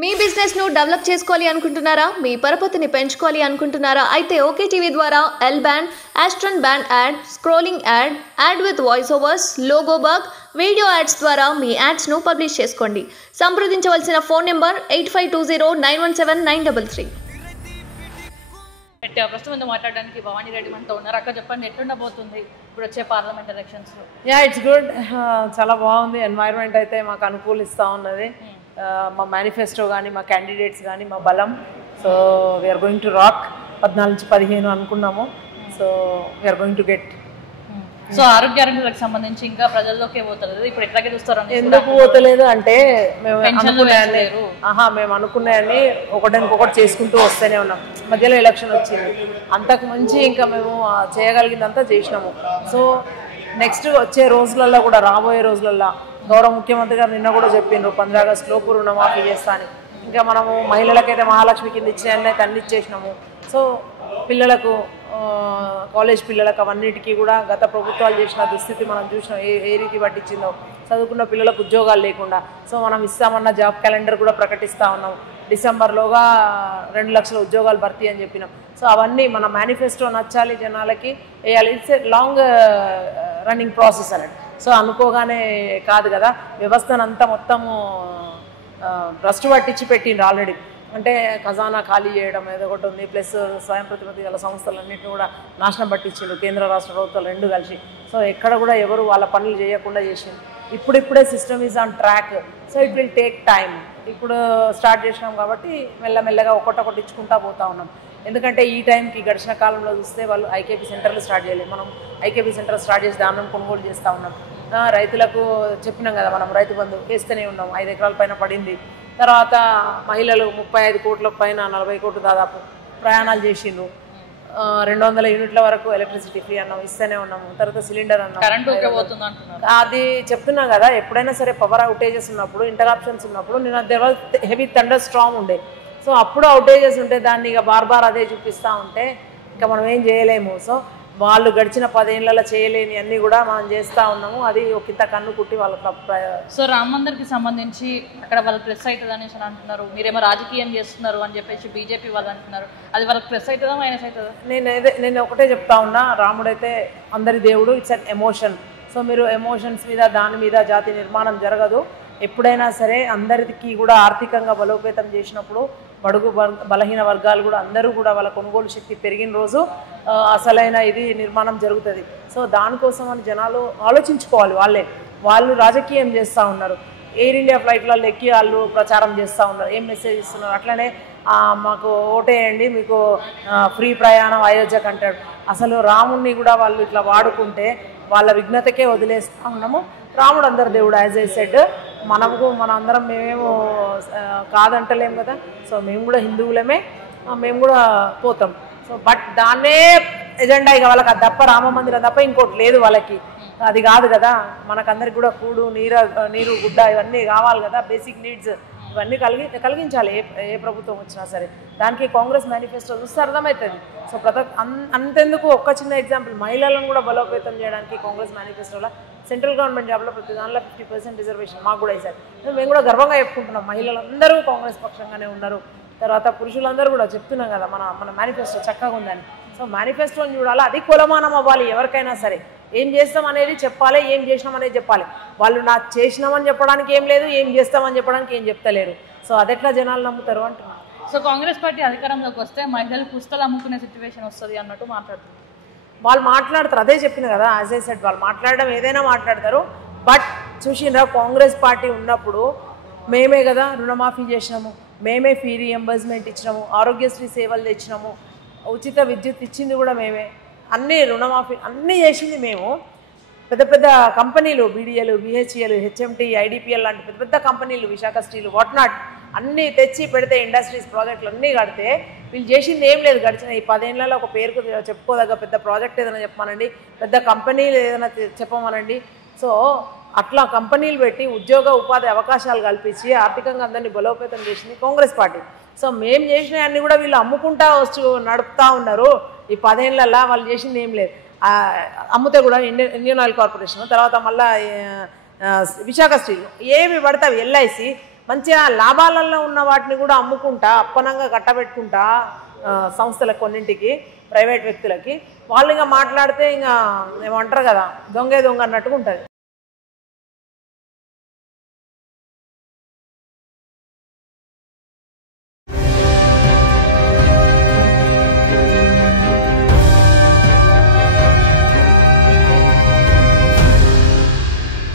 మీ business ను develop చేసుకోవాలి అనుకుంటున్నారా? మీ పరపతిని పెంచుకోవాలి అనుకుంటున్నారా? అయితే ఓకే టీవీ ద్వారా L band, aston band ad, scrolling ad, ad with voice overs, logo bug, video ads ద్వారా మీ యాడ్స్ ను పబ్లిష్ చేసుకోండి. సంప్రదించవలసిన ఫోన్ నెంబర్ 8520917933. ప్రస్తుతం ముందు మాట్లాడడానికి భవానీ రెడ్డి మనతో ఉన్నారు. అక్క చెప్పండి, ఎట్లుండబోతుంది ఇప్పుడు వచ్చే పార్లమెంట్ ఎలక్షన్స్? It's good. చాలా బాగుంది. ఎన్వైర్న్మెంట్ అయితే మాకు అనుకూలిస్తూ ఉన్నది. మా మేనిఫెస్టో కానీ మా క్యాండిడేట్స్ కానీ మా బలం. So we are going to rock. 14 నుంచి 15 అనుకున్నాము. So we are going to get. So ఆరోగ్య ఆరోగ్యాలకు సంబంధించి ఇంకా ప్రజల్లోకే పోతలేదు, ఇప్పుడు ఎట్లాగే చూస్తారు? ఎందుకు పోతలేదు అంటే మేము అనుకున్నాయని ఒకటి చేసుకుంటూ వస్తూనే ఉన్నాం. మధ్యలో ఎలక్షన్ వచ్చింది, అంతకు మించి ఇంకా మేము చేయగలిగిందంతా చేసినాము. సో నెక్స్ట్ వచ్చే రోజులలో కూడా, రాబోయే రోజులలో గౌరవ ముఖ్యమంత్రి గారు నిన్న కూడా చెప్పిండ్రు 15 ఆగస్టులోపు రుణమాఫీ చేస్తా అని. ఇంకా మనము మహిళలకైతే మహాలక్ష్మి కింద ఇచ్చినైతే అన్ని ఇచ్చేసినాము. సో పిల్లలకు, కాలేజ్ పిల్లలకు అవన్నిటికీ కూడా గత ప్రభుత్వాలు చేసిన దుస్థితి మనం చూసినాం, ఏ రీతి పట్టించిందో. చదువుకున్న పిల్లలకు ఉద్యోగాలు లేకుండా. సో మనం ఇస్తామన్న జాబ్ క్యాలెండర్ కూడా ప్రకటిస్తూ ఉన్నాం. డిసెంబర్లోగా 2 లక్షల ఉద్యోగాలు భర్తీ అని చెప్పినాం. సో అవన్నీ మన మేనిఫెస్టో నచ్చాలి, జనాలకి వేయాలి. It's a long running process అన్నట్టు. సో అనుకోగానే కాదు కదా, వ్యవస్థనంతా మొత్తము భ్రష్టు పట్టించి పెట్టిండ్రు ఆల్రెడీ. అంటే ఖజానా ఖాళీ చేయడం ఏదో ఒకటి ఉంది, ప్లస్ స్వయం ప్రతిపత్తి గల సంస్థలన్నింటినీ కూడా నాశనం పట్టించిండు కేంద్ర రాష్ట్ర ప్రభుత్వాలు 2 కలిసి. సో ఎక్కడ కూడా ఎవరు వాళ్ళ పనులు చేయకుండా చేసిండు. ఇప్పుడిప్పుడే system is on track. So it will take time. ఇప్పుడు స్టార్ట్ చేసినాం కాబట్టి మెల్లమెల్లగా ఒకటి ఇచ్చుకుంటా పోతా ఉన్నాం. ఎందుకంటే ఈ టైంకి గడిచిన కాలంలో చూస్తే వాళ్ళు ఐకేపీ సెంటర్లు స్టార్ట్ చేయలేదు. మనం ఐకేపీ సెంటర్ స్టార్ట్ చేసి ధాన్యం కొనుగోలు చేస్తూ ఉన్నాం. రైతులకు చెప్పినాం కదా, మనం రైతు బంధు వేస్తూనే ఉన్నాం. 5 ఎకరాల పైన పడింది. తర్వాత మహిళలు 35 కోట్ల పైన 40 కోట్లు దాదాపు ప్రయాణాలు చేసిండ్రు. 200 యూనిట్ల వరకు ఎలక్ట్రిసిటీ ఫ్రీ అన్నాం, ఇస్తూనే ఉన్నాము. తర్వాత సిలిండర్ అన్నాం. అది చెప్తున్నా కదా, ఎప్పుడైనా సరే పవర్ అవుటేజెస్ ఉన్నప్పుడు, ఇంటరప్షన్స్ ఉన్నప్పుడు, నేను హెవీ థండర్ స్టార్మ్ ఉండే. సో అప్పుడు అవుటేజెస్ ఉంటే దాన్ని ఇక బార్ అదే చూపిస్తూ ఉంటే ఇంకా మనం ఏం చేయలేము. సో వాళ్ళు గడిచిన 10 ఏళ్లలో చేయలేని అన్నీ కూడా మనం చేస్తూ ఉన్నాము. అది ఒకంత కన్ను కుట్టి వాళ్ళకి. సో రామ్ మందిర్కి సంబంధించి అక్కడ వాళ్ళకి ప్రెస్ అవుతుంది అనేసి అంటున్నారు, మీరేమో రాజకీయం చేస్తున్నారు అని చెప్పేసి బీజేపీ వాళ్ళు అంటున్నారు. అది వాళ్ళకి ప్రెస్ అవుతుందా మైనస్ అవుతుందా? నేను ఒకటే చెప్తా ఉన్నా, రాముడైతే అందరి దేవుడు. It's an emotion. సో మీరు ఎమోషన్స్ మీద, దాని మీద జాతి నిర్మాణం జరగదు. ఎప్పుడైనా సరే అందరికీ కూడా ఆర్థికంగా బలోపేతం చేసినప్పుడు బడుగు బలహీన వర్గాలు కూడా అందరూ కూడా వాళ్ళ కొనుగోలు శక్తి పెరిగిన రోజు అసలైన ఇది నిర్మాణం జరుగుతుంది. సో దానికోసం అని జనాలు ఆలోచించుకోవాలి. వాళ్ళు రాజకీయం చేస్తూ ఉన్నారు. ఎయిర్ ఇండియా ఫ్లైట్లలో ఎక్కి వాళ్ళు ప్రచారం చేస్తూ ఉన్నారు. ఏం మెసేజ్ ఇస్తున్నారు? అట్లనే మాకు ఓటేయండి, మీకు ఫ్రీ ప్రయాణం అయోధ్యకు అంటాడు. అసలు రాముడిని కూడా వాళ్ళు ఇట్లా వాడుకుంటే వాళ్ళ విఘ్నతకే వదిలేస్తూ ఉన్నాము. రాముడు అందరు దేవుడు, యాజ్ ఐ సెడ్. మన అందరం మేమేమో కాదంటలేము కదా. సో మేము కూడా హిందువులమే, మేము కూడా పోతాం. సో బట్ దాన్నే ఎజెండా ఇక వాళ్ళకి అది తప్ప, రామ మందిరం తప్ప ఇంకోటి లేదు వాళ్ళకి. అది కాదు కదా. మనకందరికి కూడా కూడు, నీరు, గుడ్డ ఇవన్నీ కావాలి కదా. బేసిక్ నీడ్స్ ఇవన్నీ కలిగించాలి ఏ ప్రభుత్వం వచ్చినా సరే. దానికి కాంగ్రెస్ మేనిఫెస్టో చూస్తే అర్థమవుతుంది. సో అంతెందుకు, ఒక్క చిన్న ఎగ్జాంపుల్, మహిళలను కూడా బలోపేతం చేయడానికి కాంగ్రెస్ మేనిఫెస్టోలో సెంట్రల్ గవర్నమెంట్ జాబ్లో ప్రతి దానిలో 50% రిజర్వేషన్ మాకు కూడా వేశారు. మేము కూడా గర్వంగా చెప్పుకుంటున్నాం. మహిళలందరూ కాంగ్రెస్ పక్షంగానే ఉన్నారు. తర్వాత పురుషులందరూ కూడా చెప్తున్నాం కదా, మన మేనిఫెస్టో చక్కగా ఉందని. సో మేనిఫెస్టోని చూడాలి, అది కొలమానం అవ్వాలి. ఎవరికైనా సరే ఏం చేస్తాం అనేది చెప్పాలి, ఏం చేసినాం అనేది చెప్పాలి. వాళ్ళు నాకు చేసినామని చెప్పడానికి ఏం లేదు, ఏం చేస్తామని చెప్పడానికి ఏం చెప్తలేరు. సో అదెట్లా జనాలు నమ్ముతారు అంటున్నారు. సో కాంగ్రెస్ పార్టీ అధికారంలోకి వస్తే మహిళలు పుస్తకాలు అమ్ముకునే సిచ్యువేషన్ వస్తుంది అన్నట్టు మాట్లాడుతున్నారు. వాళ్ళు మాట్లాడతారు, అదే చెప్పిన కదా, యాజ్ ఐ సెడ్. వాళ్ళు మాట్లాడడం ఏదైనా మాట్లాడతారు. బట్ చూసిండ్రా, కాంగ్రెస్ పార్టీ ఉన్నప్పుడు మేమే కదా రుణమాఫీ చేసినాము, మేమే ఫీ రీఎంబర్స్మెంట్ ఇచ్చినాము, ఆరోగ్యశ్రీ సేవలు తెచ్చినాము, ఉచిత విద్యుత్ ఇచ్చింది కూడా మేమే, అన్నీ రుణమాఫీ అన్నీ చేసింది మేము. పెద్ద పెద్ద కంపెనీలు, బీడీఎల్, బిహెచ్ఈఎల్, హెచ్ఎంటీ, ఐడిపిఎల్ లాంటి పెద్ద పెద్ద కంపెనీలు, విశాఖ స్టీల్, వాట్ నాట్ అన్నీ తెచ్చి పెడితే, ఇండస్ట్రీస్ ప్రాజెక్టులు అన్నీ కడితే వీళ్ళు చేసింది ఏం లేదు. గడిచిన ఈ 10 ఏళ్లలో ఒక పేరుకు చెప్పుకోదగ్గ పెద్ద ప్రాజెక్ట్ ఏదైనా చెప్పమనండి, పెద్ద కంపెనీలు ఏదైనా చెప్పమనండి. సో అట్లా కంపెనీలు పెట్టి ఉద్యోగ ఉపాధి అవకాశాలు కల్పించి ఆర్థికంగా అందరినీ బలోపేతం చేసింది కాంగ్రెస్ పార్టీ. సో మేము చేసినవన్నీ కూడా వీళ్ళు అమ్ముకుంటా నడుపుతూ ఉన్నారు. ఈ 10 ఏళ్లలో వాళ్ళు చేసింది ఏం లేదు. అమ్ముతే కూడా ఇండియన్ ఆయిల్ కార్పొరేషన్, తర్వాత మళ్ళీ విశాఖ స్టీల్, ఏమి పడతావు, ఎల్ఐసి, మంచిగా లాభాలలో ఉన్న వాటిని కూడా అమ్ముకుంటా అప్పనంగా కట్టబెట్టుకుంటా సంస్థలకు కొన్నింటికి ప్రైవేట్ వ్యక్తులకి వాళ్ళు ఇంకా మాట్లాడితే ఇంకా ఏమంటారు కదా దొంగే దొంగ అన్నట్టుగా ఉంటుంది.